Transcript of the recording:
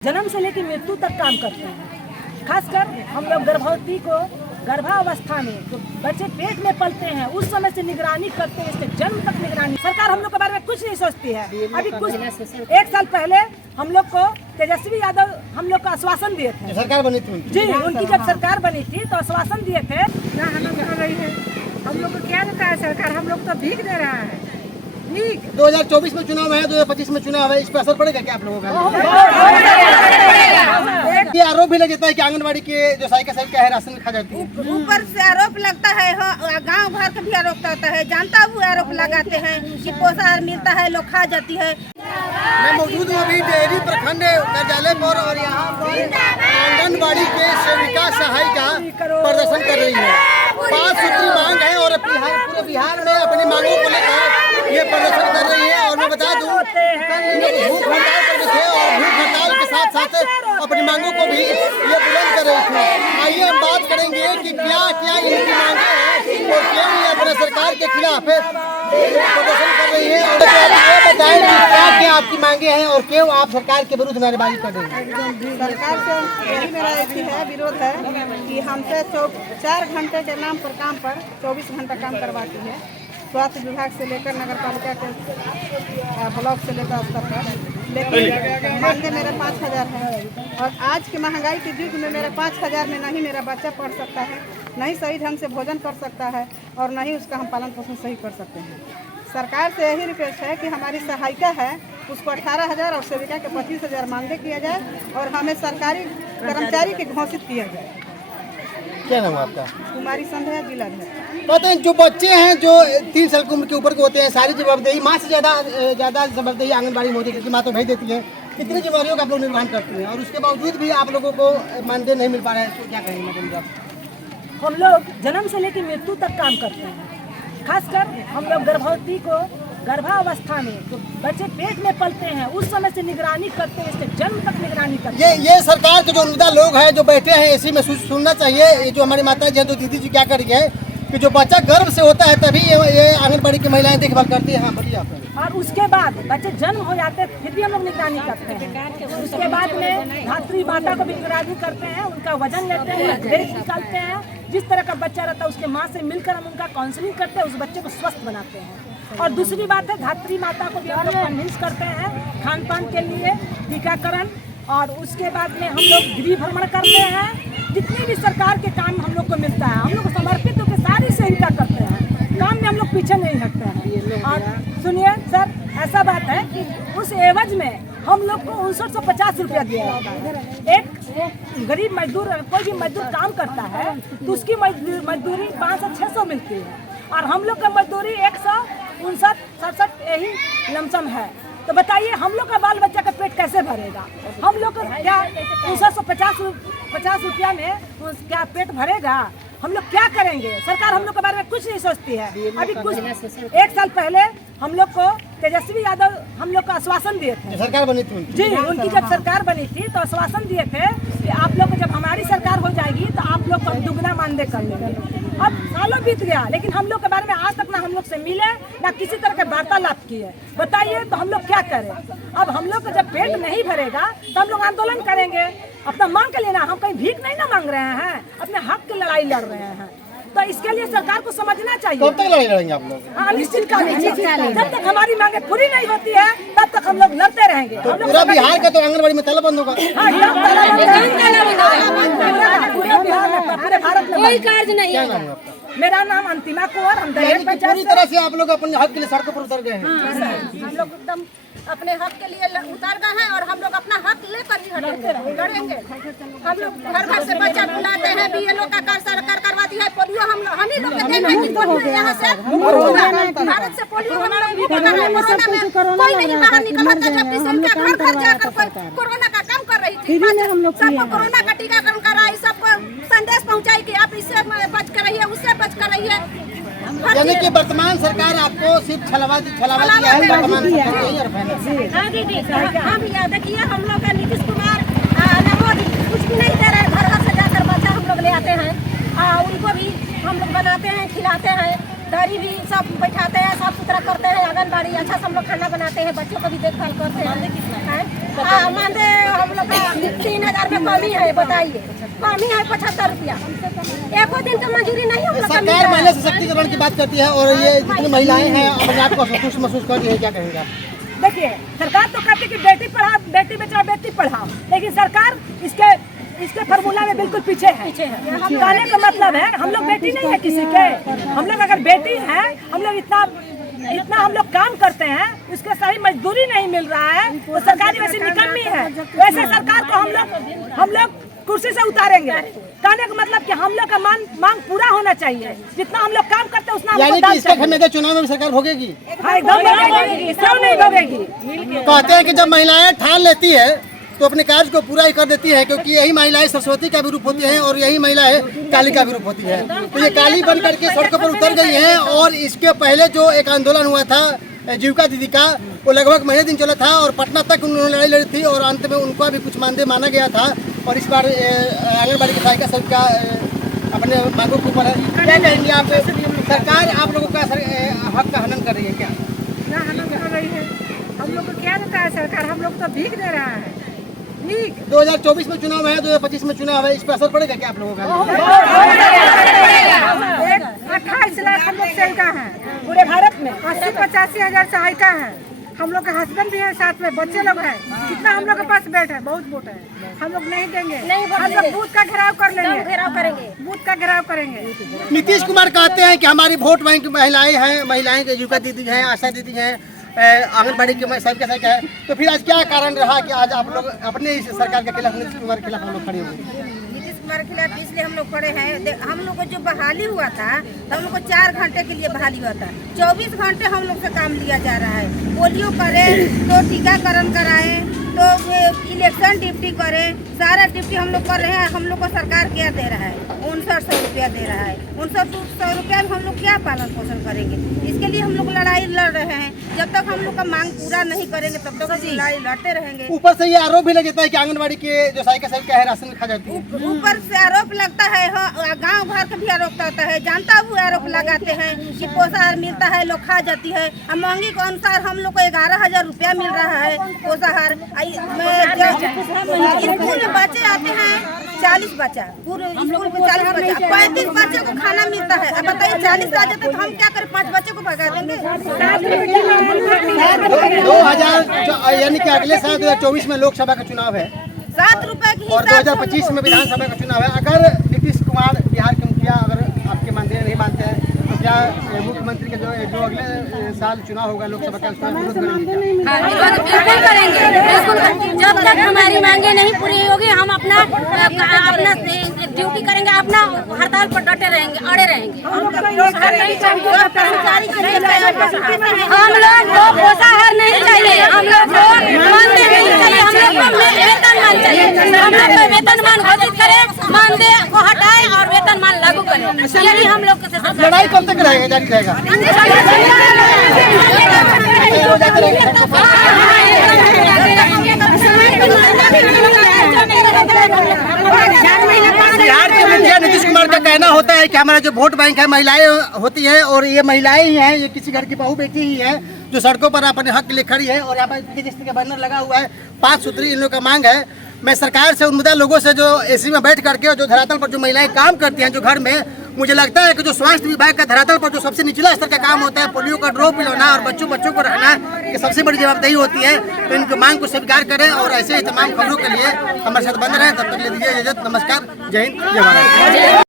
जन्म से लेकर मृत्यु तक काम करते हैं। खासकर हम लोग गर्भवती को गर्भावस्था में जो बच्चे पेट में पलते हैं उस समय से निगरानी करते हैं, इसके जन्म तक निगरानी। सरकार हम लोग के बारे में कुछ नहीं सोचती है। अभी कुछ 1 साल पहले हम लोग को तेजस्वी यादव हम लोग को आश्वासन दिए थे, सरकार बनी थी जी, उनकी जब सरकार बनी थी तो आश्वासन दिए थे ना हम लोग कर रही है। हम लोग को क्या देता है सरकार, हम लोग तो भीख दे रहा है। 2024 में चुनाव है, 2025 में चुनाव है, इस पर असर पड़ेगा क्या आप लोगों का? ये आरोप भी लग जाता है कि आंगनबाड़ी के जो साइकिल है राशन खा जाती है। ऊपर से आरोप लगता है, गांव भर का भी आरोप लगता है, जानता हुए आरोप लगाते हैं कि पोषाहार मिलता है, लोग खा जाती है। मैं मौजूद हूँ अभी डेयरी प्रखंड कार्यालय पर और यहाँ पर आंगनबाड़ी के सेविका सहायिका प्रदर्शन कर रही है। 5 सूत्री मांग है और पूरे बिहार में अपनी मांगों को लेकर ये प्रदर्शन कर रही है। और मैं बता दूं भूख हड़ताल पर थे और भूख हड़ताल के साथ साथ अपनी मांगों को भी ये बुलंद कर रही थी। आइए हम बात करेंगे कि क्या क्या इनकी मांगे हैं और क्यों ये अपने सरकार के खिलाफ प्रदर्शन कर रही है। और आप ये बताएं कि क्या क्या आपकी मांगे हैं और क्यों आप सरकार के विरुद्ध नारेबाजी कर रही हैं? सरकार से यही मेरा एक ही है विरोध है कि हमसे 4 घंटे के नाम पर काम पर 24 घंटा काम करवाती है। स्वास्थ्य विभाग से लेकर नगर पालिका के ब्लॉक से लेकर स्तर पर, लेकिन मांगे मेरे 5,000 है। और आज के महंगाई के युग में मेरे 5,000 में नहीं मेरा बच्चा पढ़ सकता है, नहीं सही ढंग से भोजन कर सकता है और नहीं उसका हम पालन पोषण सही कर सकते हैं। सरकार से यही रिक्वेस्ट है कि हमारी सहायिका है उसको 18,000 और सेविका के 25,000 मानदेय किया जाए और हमें सरकारी कर्मचारी के घोषित किया जाए। क्या नाम है आपका? कुमारी संध्या, जिला है। पता है जो बच्चे हैं जो 3 साल की उम्र के ऊपर के होते हैं, सारी जवाबदेही माँ से ज़्यादा जवाबदेही आंगनबाड़ी में होती है क्योंकि माँ तो भेज देती है। कितनी जिम्मेदारियों का आप लोग निर्वहन करते हैं और उसके बावजूद भी आप लोगों को मानदेय नहीं मिल पा रहा है, तो क्या कहेंगे मैडम आप? हम लोग जन्म से लेकर मृत्यु तक काम करते हैं। खासकर हम लोग गर्भवती को गर्भावस्था में जो बच्चे पेट में पलते हैं उस समय से निगरानी करते हैं, इसके जन्म तक निगरानी करते हैं। ये सरकार के जो उम्मीदवार लोग हैं जो बैठे हैं इसी में सुनना चाहिए। ये जो हमारी माता जी हैं, तो दीदी जी क्या कर रही है कि जो बच्चा गर्भ से होता है तभी ये आंगनबाड़ी की महिलाएं देखभाल करती है। हाँ बोलिए आप। और उसके बाद बच्चे जन्म हो जाते हैं फिर भी हम लोग निगरानी करते हैं। उसके बाद में धात्री माता को भी निगरानी करते हैं, उनका वजन लेते हैं, वेट निकालते हैं। जिस तरह का बच्चा रहता है उसके माँ से मिलकर हम उनका काउंसलिंग करते हैं, उस बच्चे को स्वस्थ बनाते हैं। और दूसरी बात है धात्री माता को भी हम लोग कन्विंस करते हैं खान पान के लिए, टीकाकरण, और उसके बाद में हम लोग गृह भ्रमण करते हैं। जितनी भी सरकार के काम हम लोग को मिलता है हम लोग समर्पित होकर सारी सेविका करते हैं, काम में हम लोग पीछे नहीं हटते हैं। और सुनिए सर, ऐसा बात है कि उस एवज में हम लोग को 5950 रुपया दिया जाता है। एक गरीब मजदूर, कोई भी मजदूर काम करता है तो उसकी मजदूरी 500-600 मिलती है और हम लोग का मजदूरी 159-67 यही लमसम है। तो बताइए हम लोग का बाल बच्चा का पेट कैसे भरेगा? हम लोग का क्या 5950 रुपया में क्या पेट भरेगा? हम लोग क्या करेंगे? सरकार हम लोग के बारे में कुछ नहीं सोचती है। अभी कुछ 1 साल पहले हम लोग को तेजस्वी यादव हम लोग को आश्वासन दिए थे, सरकार बनी थी जी, उनकी जब सरकार बनी थी तो आश्वासन दिए थे कि आप लोग को जब हमारी सरकार हो जाएगी तो आप लोग को दुगना मानदेय कर लेंगे। अब सालों बीत गया लेकिन हम लोग के बारे में आज तक ना हम लोग से मिले ना किसी तरह के वार्तालाप किए। बताइए तो हम लोग क्या करें? अब हम लोग का जब पेट नहीं भरेगा तो हम लोग आंदोलन करेंगे अपना मांग के लेना। हम कहीं भीख नहीं ना मांग रहे हैं, अपने हक की लड़ाई लड़ रहे हैं। तो इसके लिए सरकार को समझना चाहिए। कब तक लड़ाई लड़ेंगे आप लोग? अनिश्चितकालीन, जब तक हमारी मांगे पूरी नहीं होती है तब तक हम लोग लड़ते रहेंगे। तो पूरा बिहार का तो आंगनबाड़ी में ताला बंद होगा। पूरे भारत में कोई कार्य नहीं क्या है। नाम है आपका? मेरा नाम अंतिमा कुंवर, हम दहेज पूरी तरह से आप लोग अपने हक के लिए सड़कों पर उतर गए हैं। हम लोग एकदम अपने हक के लिए उतर गए हैं और हम लोग अपना हक लेकर ही लड़ेंगे। हम लोग घर घर से बच्चा बुलाते हैं, BLO का सरकार करवाती है, पोलियो हम ही लोग के देख रहे हैं। पोलियो यहाँ से भारत से पोलियो हम लोग भी कर रहे हैं। कोरोना में कोई नहीं बाहर निकल रहा था, जबकि सबके घर घर जाकर कोरोना का काम कर रही थी। सबको कोरोना का टीकाकरण कराई, सबको संदेश पहुँचाई कि आप इससे बच कर रहिए, उससे बच कर रहिए। यानी कि वर्तमान सरकार आपको सिर्फ छलावा दिया है वर्तमान सरकार। हाँ दीदी, हम याद देखिए हम लोग का नीतीश कुमार मोदी कुछ भी नहीं दे रहे। घर घर से जाकर बच्चा हम लोग ले आते हैं, उनको भी हम लोग बनाते हैं, खिलाते हैं, दरी भी सब बैठाते हैं, साफ सुथरा करते हैं। आंगनबाड़ी अच्छा से हम लोग खाना बनाते हैं, बच्चों को भी देखभाल करते हैं। मानदेय हम लोग का 3000 में कमी है, बताइए कमी है 75 रुपया, एको दिन तो मंजूरी नहीं हम लोग का मिल सरकार रहा महिला है। सशक्तिकरण की बात करती है और ये जितनी महिलाएं हैं अपने आप को असंतुष्ट महसूस कर रही है, क्या कहेंगे? देखिए, सरकार तो कहती है कि बेटी पढ़ाओ, बेटी बचाओ, बेटी पढ़ाओ, लेकिन सरकार इसके फार्मूला में बिल्कुल पीछे है। कहने का मतलब है हम लोग बेटी नहीं है किसी के, हम लोग अगर बेटी है, हम लोग इतना हम लोग काम करते हैं, उसके सही मजदूरी नहीं मिल रहा है, तो सरकारी वैसे निकम्मी है। वैसे सरकार को हम लोग कुर्सी से उतारेंगे। कहने का मतलब कि हम लोग का मांग पूरा होना चाहिए, जितना हम लोग काम करते हैं उतना हमको यानी दाम कि इसका चाहिए। खमेदा चुनाव में भी सरकार भोगेगी? हाँ, एकदम भोगेगी, क्यों नहीं भोगेगी। कहते हैं कि जब महिलाएं ठान लेती है तो अपने कार्य को पूरा ही कर देती है, क्योंकि यही महिलाएं सरस्वती का भी रूप होती हैं और यही महिलाएं काली का भी रूप होती है। तो ये काली बन करके सड़कों पर उतर गई हैं। और इसके पहले जो एक आंदोलन हुआ था जीविका दीदी का, वो लगभग महीने दिन चला था और पटना तक उन्होंने लड़ाई लड़ी थी और अंत में उनका भी कुछ मानदेय माना गया था। और इस बार आंगनबाड़ी की सहायिका सब का अपने मांगों के ऊपर है। क्या कहेंगे आप? सरकार आप लोगों का हक का हनन कर रही है क्या? ना हनन कर रही है, हम लोग को क्या देता है सरकार, हम लोग तो भीख दे रहा है। 2024 में चुनाव है, 2025 में चुनाव है, इस पर असर पड़ेगा क्या आप लोगों का? 28 लाख हम लोग सेविका हैं पूरे भारत में, 80-85 हजार सहायिका है। हम लोग के हस्बैंड भी है, साथ में बच्चे लोग हैं। कितना हम लोग के पास बेट है, बहुत वोट है, हम लोग नहीं देंगे। हम लोग बूथ का घेराव कर लेंगे, बूथ का घेराव करेंगे। नीतीश कुमार कहते हैं कि हमारी वोट बैंक महिलाएं हैं, महिलाएं के जीविका दीदी हैं, आशा दीदी हैं, आंगनबाड़ी के सबके साथ है। तो फिर आज क्या कारण रहा कि आज आप लोग अपने इस सरकार के खिलाफ, नीतीश कुमार के खिलाफ हम लोग खड़े हुए? नीतीश कुमार के खिलाफ इसलिए हम लोग खड़े हैं, हम लोग को जो बहाली हुआ था तो हम लोग को 4 घंटे के लिए बहाली हुआ था, 24 घंटे हम लोग से काम लिया जा रहा है। पोलियो करें तो टीकाकरण कराएं, तो इलेक्शन ड्यूटी करें, सारा ड्यूटी हम लोग कर रहे हैं। हम लोग को सरकार क्या दे रहा है? 6900 रुपया दे रहा है। 6900 रुपया में हम लोग क्या पालन पोषण करेंगे? इसके लिए हम लोग लड़ाई लड़ रहे हैं। जब तक हम लोग का मांग पूरा नहीं करेंगे तब तक लड़ाई लड़ते रहेंगे। ऊपर से ये आरोप भी लगता है कि आंगनबाड़ी के जो सहायिका सबका है राशन खा जाती है। ऊपर से आरोप लगता है, गांव भर का भी आरोप लगता है, जानता हुए आरोप लगाते हैं कि पोषाहार मिलता है, लोग खा जाती है। महंगी के अनुसार हम लोग को 11,000 रुपया मिल रहा है पोषाहार। स्कूल में बच्चे आते हैं 40 बच्चा, पूरे स्कूल में 40 बच्चा, 35 बच्चे को खाना मिलता है। अब बताइए 40 आ जाते तो हम क्या करें? 5 बच्चे को भगा देंगे। 2000 यानी कि अगले साल 2024 में लोकसभा का चुनाव है 7 रुपए की और 2025 में विधानसभा का चुनाव है। अगर नीतीश कुमार बिहार के मुखिया अगर आपके मानदेय नहीं मानते हैं तो क्या मुख्यमंत्री के जो अगले साल चुनाव होगा लोकसभा का, उसका विरोध करेंगे? बिल्कुल करेंगे, बिल्कुल। जब तक हमारी मांगे नहीं पूरी होगी हम अपना ड्यूटी करेंगे, अपना हड़ताल पर डटे रहेंगे, अड़े रहेंगे। हम लोग को पोषाहार नहीं चाहिए, हम लोग को मानदेय नहीं चाहिए, हम लोग को वेतनमान चाहिए। हम लोग को वेतनमान घोषित करे, मानदेय को हटाए और वेतनमान लागू करे। यही हम लोग लड़ाई कब तक रहेगा, जारी रहेगा? बिहार के मुखिया नीतीश कुमार का कहना होता है कि हमारा जो वोट बैंक है महिलाएं होती है और ये महिलाएं ही हैं, ये किसी घर की बहू बेटी ही है जो सड़कों पर अपने हक के लिए खड़ी है। और यहाँ पर जिस तरह का बैनर लगा हुआ है 5 सूत्री इन लोगों का मांग है। मैं सरकार से उम्मीदवार लोगों से जो एसी में बैठ करके और जो धरातल पर जो महिलाएं काम करती हैं जो घर में, मुझे लगता है कि जो स्वास्थ्य विभाग का धरातल पर जो सबसे निचला स्तर का काम होता है, पोलियो का ड्रॉप पिलाना और बच्चों को रहना, ये सबसे बड़ी जवाबदेही होती है। तो इनकी मांग को स्वीकार करें और ऐसे ही तमाम खबरों के लिए हमारे साथ बंद रहें। तब तक ले दीजिए इजाजत। नमस्कार, जय हिंद, जय भारत।